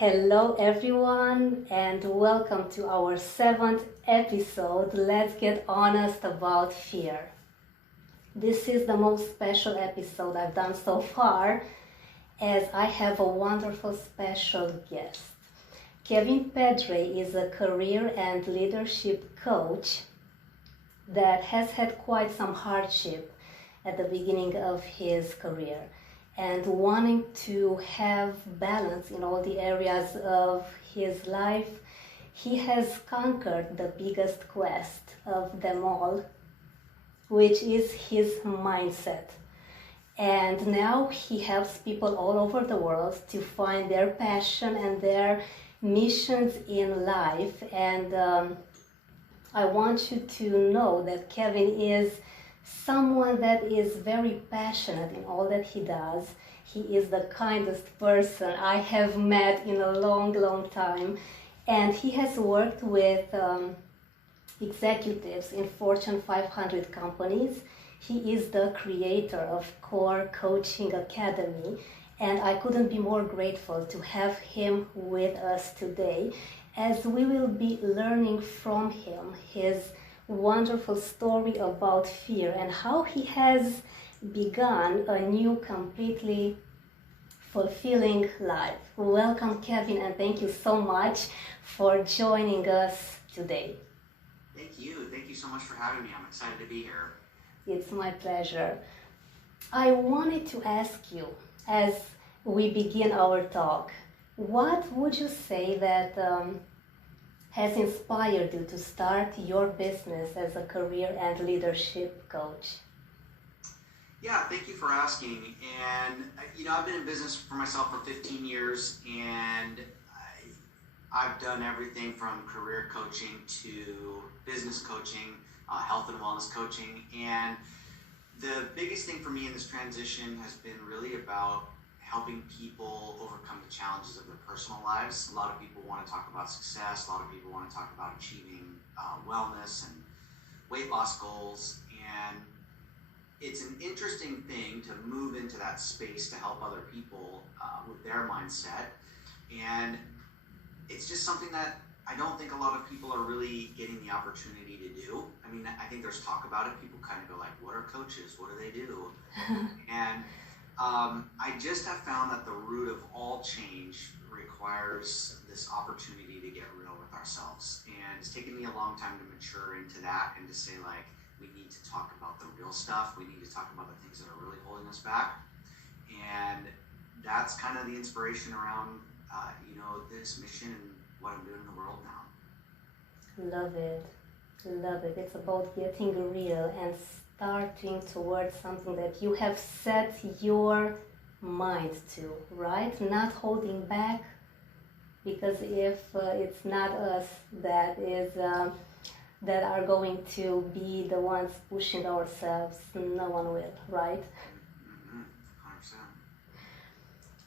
Hello, everyone, and welcome to our seventh episode. Let's get honest about fear. This is the most special episode I've done so far, as I have a wonderful special guest. Kevin Pedrey is a career and leadership coach that has had quite some hardship at the beginning of his career, and wanting to have balance in all the areas of his life, he has conquered the biggest quest of them all, which is his mindset. And now he helps people all over the world to find their passion and their missions in life. And I want you to know that Kevin is someone that is very passionate in all that he does. He is the kindest person I have met in a long, long time. And he has worked with executives in Fortune 500 companies. He is the creator of Core Coaching Academy. And I couldn't be more grateful to have him with us today, as we will be learning from him his wonderful story about fear and how he has begun a new, completely fulfilling life. Welcome, Kevin, and thank you so much for joining us today. Thank you. Thank you so much for having me. I'm excited to be here. It's my pleasure. I wanted to ask you, as we begin our talk, what would you say that has inspired you to start your business as a career and leadership coach? Yeah, thank you for asking. And, I've been in business for myself for 15 years, and I've done everything from career coaching to business coaching, health and wellness coaching. And the biggest thing for me in this transition has been really about helping people overcome the challenges of their personal lives. A lot of people want to talk about success. A lot of people want to talk about achieving wellness and weight loss goals. And it's an interesting thing to move into that space to help other people with their mindset. And it's just something that I don't think a lot of people are really getting the opportunity to do. I mean, I think there's talk about it. People kind of go like, what are coaches? What do they do? And I just have found that the root of all change requires this opportunity to get real with ourselves. And it's taken me a long time to mature into that and to say, like, we need to talk about the real stuff. We need to talk about the things that are really holding us back. And that's kind of the inspiration around, this mission and what I'm doing in the world now. Love it. Love it. It's about getting real and starting towards something that you have set your mind to, right? Not holding back, because if it's not us that that are going to be the ones pushing ourselves, no one will, right?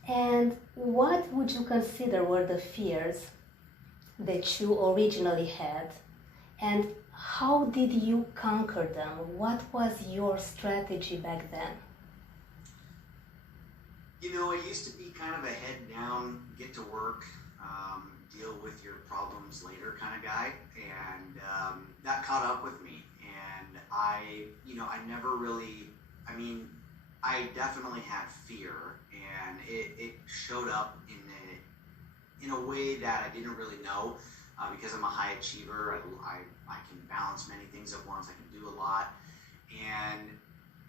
100%. And what would you consider were the fears that you originally had, and how did you conquer them? What was your strategy back then? I used to be kind of a head down, get to work, deal with your problems later kind of guy, and that caught up with me. And I never really, I definitely had fear, and it showed up in a way that I didn't really know, because I'm a high achiever. I can balance many things at once. I can do a lot. And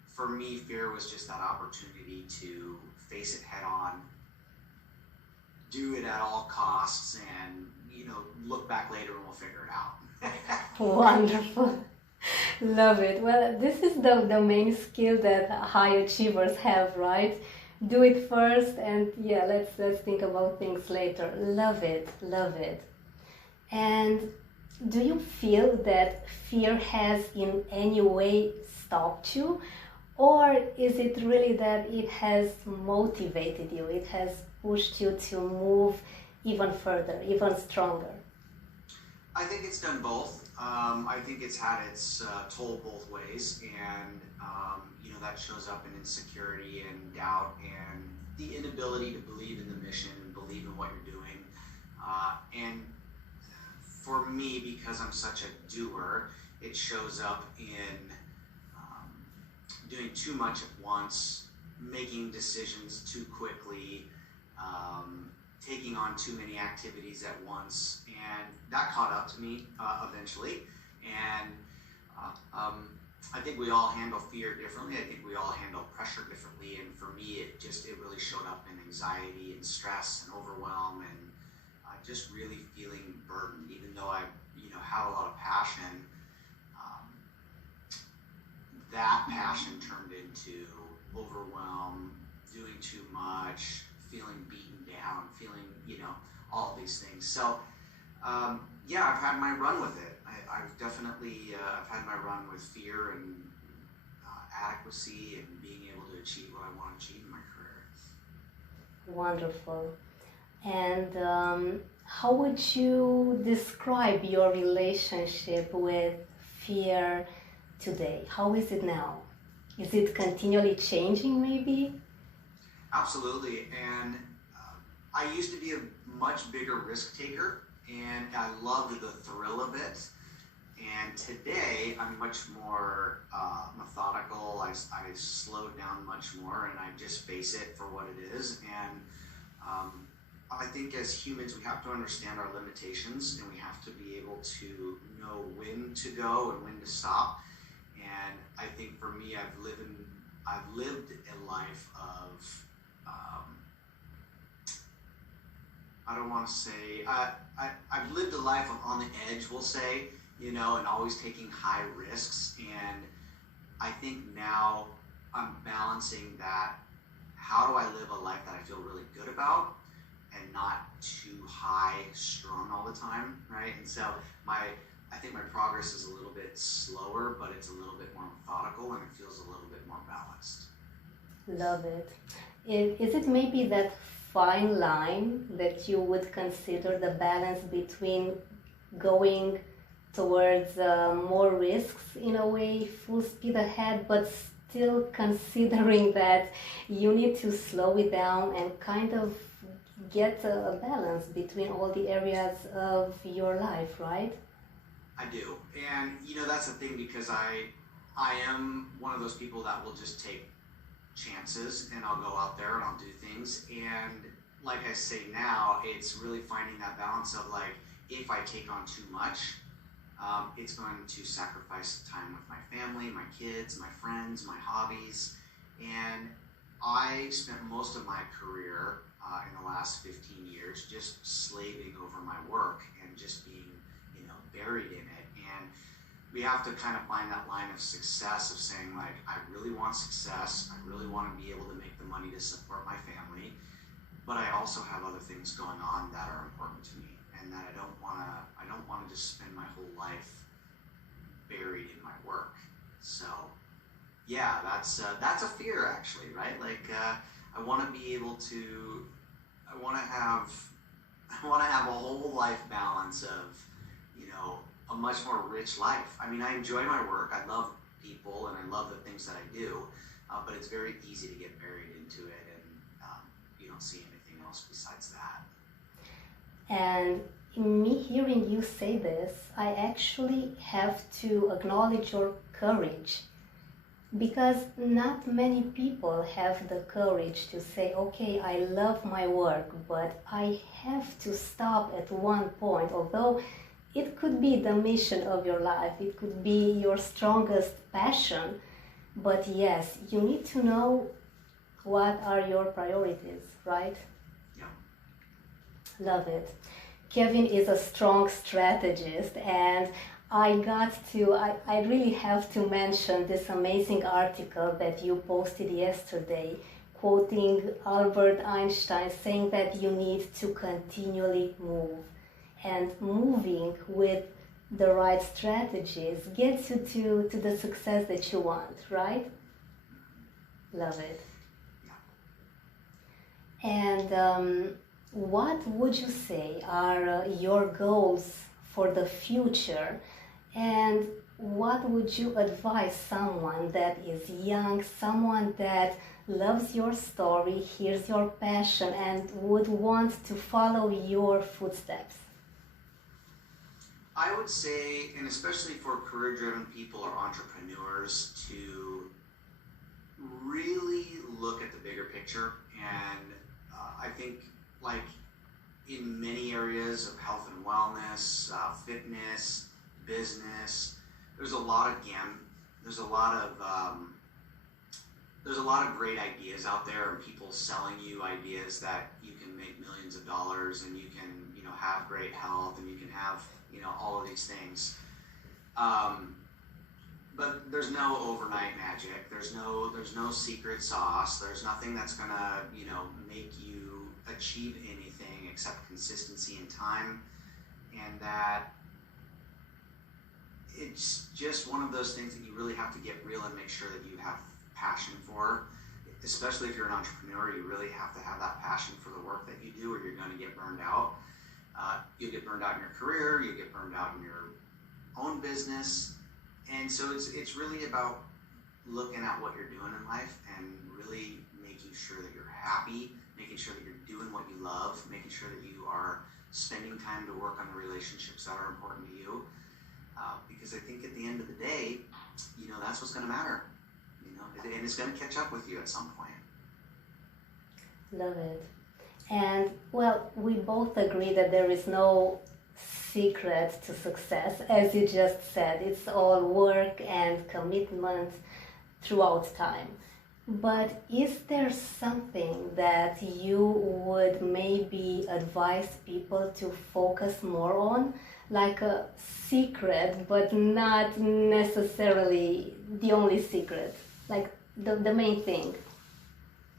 for me, fear was just that opportunity to face it head on, do it at all costs, and look back later and we'll figure it out. Wonderful. Love it. Well, this is the main skill that high achievers have, right? Do it first, and yeah, let's think about things later. Love it. Love it. And do you feel that fear has in any way stopped you? Or is it really that it has motivated you? It has pushed you to move even further, even stronger? I think it's done both. I think it's had its toll both ways, and that shows up in insecurity and doubt and the inability to believe in the mission and believe in what you're doing. And for me, because I'm such a doer, it shows up in doing too much at once, making decisions too quickly, taking on too many activities at once, and that caught up to me eventually. And I think we all handle fear differently. I think we all handle pressure differently. And for me, it really showed up in anxiety and stress and overwhelm and just really feeling burdened, even though I have a lot of passion. That passion turned into overwhelm, doing too much, feeling beaten down, feeling, all of these things. So, I've had my run with it. I've definitely I've had my run with fear and adequacy and being able to achieve what I want to achieve in my career. Wonderful. And how would you describe your relationship with fear today? How is it now? Is it continually changing maybe? Absolutely. And I used to be a much bigger risk taker, and I loved the thrill of it. And today I'm much more methodical. I slowed down much more, and I just face it for what it is. And I think as humans, we have to understand our limitations, and we have to be able to know when to go and when to stop. And I think for me, I've lived a life of I don't want to say I've lived a life on the edge, we'll say, and always taking high risks. And I think now I'm balancing that. How do I live a life that I feel really good about and not too high strung all the time, right? And so I think my progress is a little bit slower, but it's a little bit more methodical, and it feels a little bit more balanced. Love it. Is it maybe that fine line that you would consider the balance between going towards more risks in a way, full speed ahead, but still considering that you need to slow it down and kind of get a balance between all the areas of your life, right? I do. And that's the thing, because I am one of those people that will just take chances, and I'll go out there and I'll do things. And like I say now, it's really finding that balance of, like, if I take on too much, it's going to sacrifice time with my family, my kids, my friends, my hobbies. And I spent most of my career in the last 15 years just slaving over my work and just being buried in it. And we have to kind of find that line of success of saying, like, I really want success, I really want to be able to make the money to support my family, but I also have other things going on that are important to me, and that I don't want to just spend my whole life buried in my work. So yeah, that's a fear, actually, right? Like I want to be able to I want to have a whole life balance of a much more rich life. I mean, I enjoy my work. I love people, and I love the things that I do, but it's very easy to get buried into it, and you don't see anything else besides that. And in me hearing you say this, I actually have to acknowledge your courage, because not many people have the courage to say, okay, I love my work, but I have to stop at one point. Although it could be the mission of your life, it could be your strongest passion, but yes, you need to know what are your priorities, right? Yeah. Love it. Kevin is a strong strategist, and I really have to mention this amazing article that you posted yesterday, quoting Albert Einstein, saying that you need to continually move. And moving with the right strategies gets you to the success that you want, right? Love it. Yeah. And what would you say are your goals for the future? And what would you advise someone that is young, someone that loves your story, hears your passion, and would want to follow your footsteps? I would say, and especially for career-driven people or entrepreneurs, to really look at the bigger picture. And I think, like in many areas of health and wellness, fitness, business, there's a lot of there's a lot of great ideas out there, and people selling you ideas that you can make millions of dollars, and you can, have great health, and you can have, all of these things. But there's no overnight magic. There's no secret sauce. There's nothing that's gonna, make you achieve anything except consistency and time. And that it's just one of those things that you really have to get real and make sure that you have passion for. Especially if you're an entrepreneur, you really have to have that passion for the work that you do, or you're going to get burned out. You'll get burned out in your career, you'll get burned out in your own business. And so it's really about looking at what you're doing in life and really making sure that you're happy, making sure that you're doing what you love, making sure that you are spending time to work on the relationships that are important to you. Because I think at the end of the day, that's what's going to matter. And it's going to catch up with you at some point. Love it. And well, we both agree that there is no secret to success. As you just said, it's all work and commitment throughout time. But is there something that you would maybe advise people to focus more on? Like a secret, but not necessarily the only secret, like the main thing?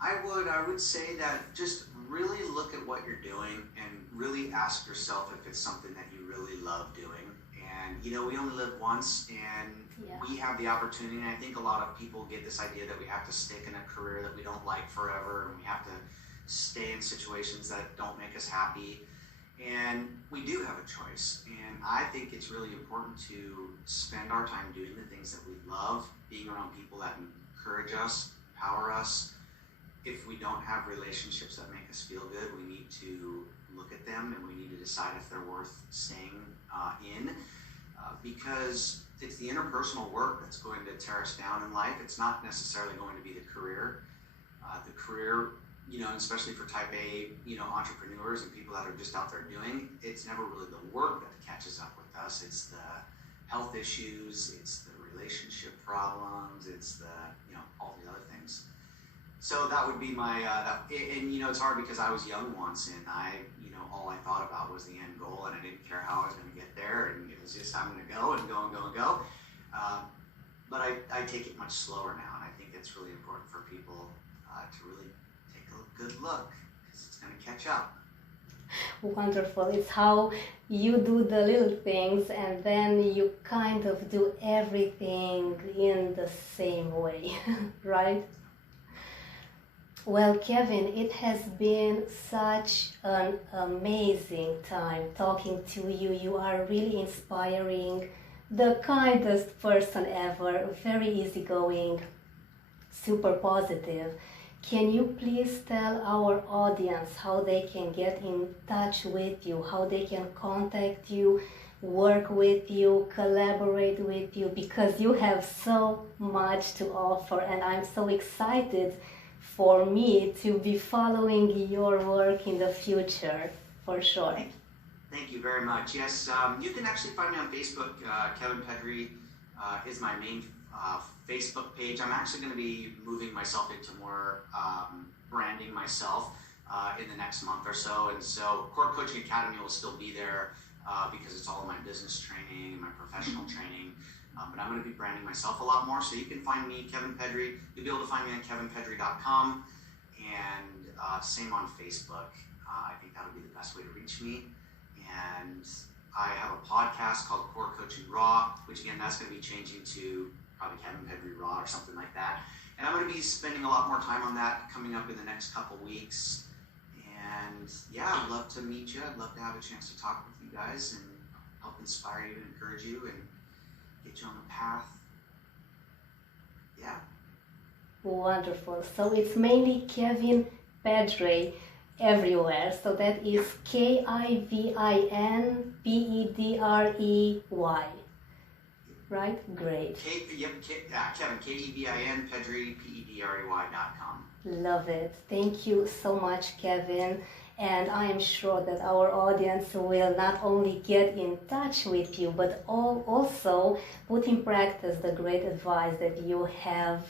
I would say that just really look at what you're doing and really ask yourself if it's something that you really love doing. And we only live once, and we have the opportunity. And I think a lot of people get this idea that we have to stick in a career that we don't like forever, and we have to stay in situations that don't make us happy. And we do have a choice. And I think it's really important to spend our time doing the things that we love, being around people that encourage us, empower us. If we don't have relationships that make us feel good, we need to look at them, and we need to decide if they're worth staying in. Because it's the interpersonal work that's going to tear us down in life. It's not necessarily going to be the career. The career, especially for type A, entrepreneurs and people that are just out there doing, it's never really the work that catches up with us. It's the health issues, it's the relationship problems, it's the, all the other things. So that would be my, it's hard because I was young once, and all I thought about was the end goal, and I didn't care how I was going to get there, and it was just, I'm going to go and go and go and go. But I take it much slower now, and I think it's really important for people to really take a good look, because it's going to catch up. Wonderful. It's how you do the little things, and then you kind of do everything in the same way, right? Well, Kevin, it has been such an amazing time talking to you. You are really inspiring, the kindest person ever, very easygoing, super positive. Can you please tell our audience how they can get in touch with you, how they can contact you, work with you, collaborate with you, because you have so much to offer, and I'm so excited for me to be following your work in the future, for sure. Thank you very much. Yes, you can actually find me on Facebook. Kevin Pedrey is my main Facebook page. I'm actually going to be moving myself into more branding myself in the next month or so. And so Core Coaching Academy will still be there because it's all of my business training and my professional training. But I'm going to be branding myself a lot more. So you can find me, Kevin Pedrey. You'll be able to find me on kevinpedrey.com, and same on Facebook. I think that'll be the best way to reach me. And I have a podcast called Core Coaching Raw, which again, that's going to be changing to probably Kevin Pedrey Raw or something like that. And I'm going to be spending a lot more time on that coming up in the next couple weeks. And yeah, I'd love to meet you. I'd love to have a chance to talk with you guys and help inspire you and encourage you. And get you on the path. Yeah. Wonderful. So it's mainly Kevin Pedrey everywhere. So that is KIVINPEDREY. Right? Great. Kevin, KEVIN, Pedrey, PEDREY.com. Love it. Thank you so much, Kevin. And I am sure that our audience will not only get in touch with you, but also put in practice the great advice that you have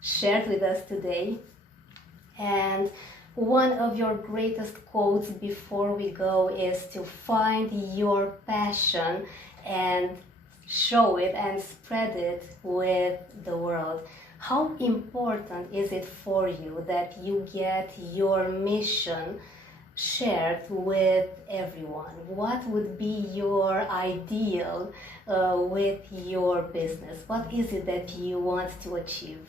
shared with us today. And one of your greatest quotes before we go is to find your passion and show it and spread it with the world. How important is it for you that you get your mission shared with everyone? What would be your ideal with your business? What is it that you want to achieve?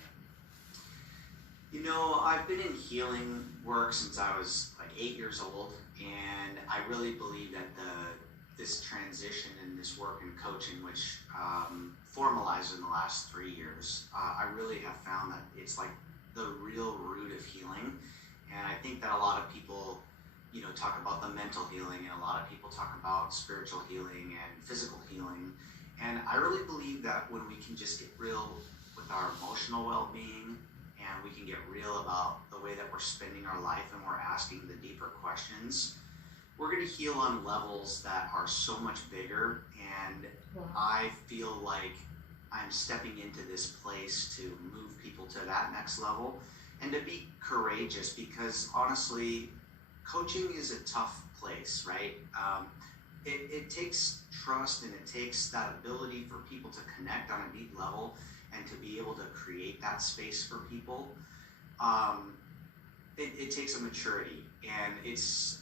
You know, I've been in healing work since I was like 8 years old, and I really believe that this transition and this work in coaching, which formalized in the last 3 years, I really have found that it's like the real root of healing. And I think that a lot of people, you know, talk about the mental healing, and a lot of people talk about spiritual healing and physical healing. And I really believe that when we can just get real with our emotional well-being, and we can get real about the way that we're spending our life and we're asking the deeper questions, we're going to heal on levels that are so much bigger. And Wow. I feel like I'm stepping into this place to move people to that next level and to be courageous, because honestly, coaching is a tough place, right? It takes trust, and it takes that ability for people to connect on a deep level and to be able to create that space for people. It takes a maturity, and it's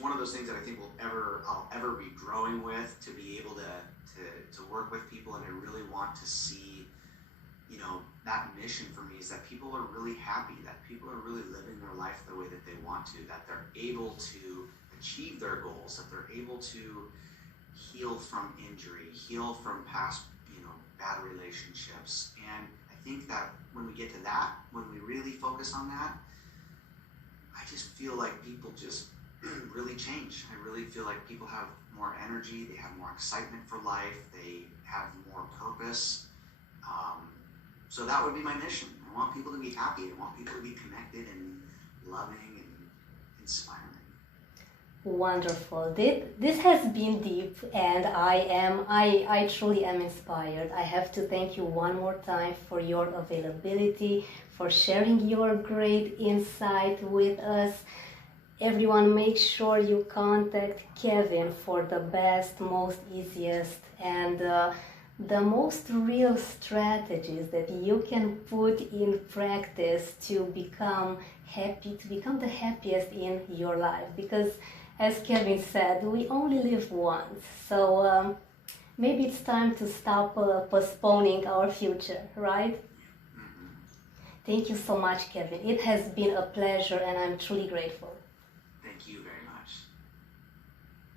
one of those things that I think I'll ever be growing with, to be able to work with people. And I really want to see, you know, that mission for me is that people are really happy, that people are really living their life the way that they want to, that they're able to achieve their goals, that they're able to heal from injury, heal from past, you know, bad relationships. And I think that when we get to that, when we really focus on that, I just feel like people just really change. I really feel like people have more energy, they have more excitement for life, they have more purpose. So that would be my mission. I want people to be happy. I want people to be connected and loving and inspiring. Wonderful. This has been deep, and I truly am inspired. I have to thank you one more time for your availability, for sharing your great insight with us. Everyone, make sure you contact Kevin for the best, most easiest, and the most real strategies that you can put in practice to become happy, to become the happiest in your life. Because as Kevin said, we only live once. So maybe it's time to stop postponing our future, right? Mm-hmm. Thank you so much, Kevin. It has been a pleasure, and I'm truly grateful.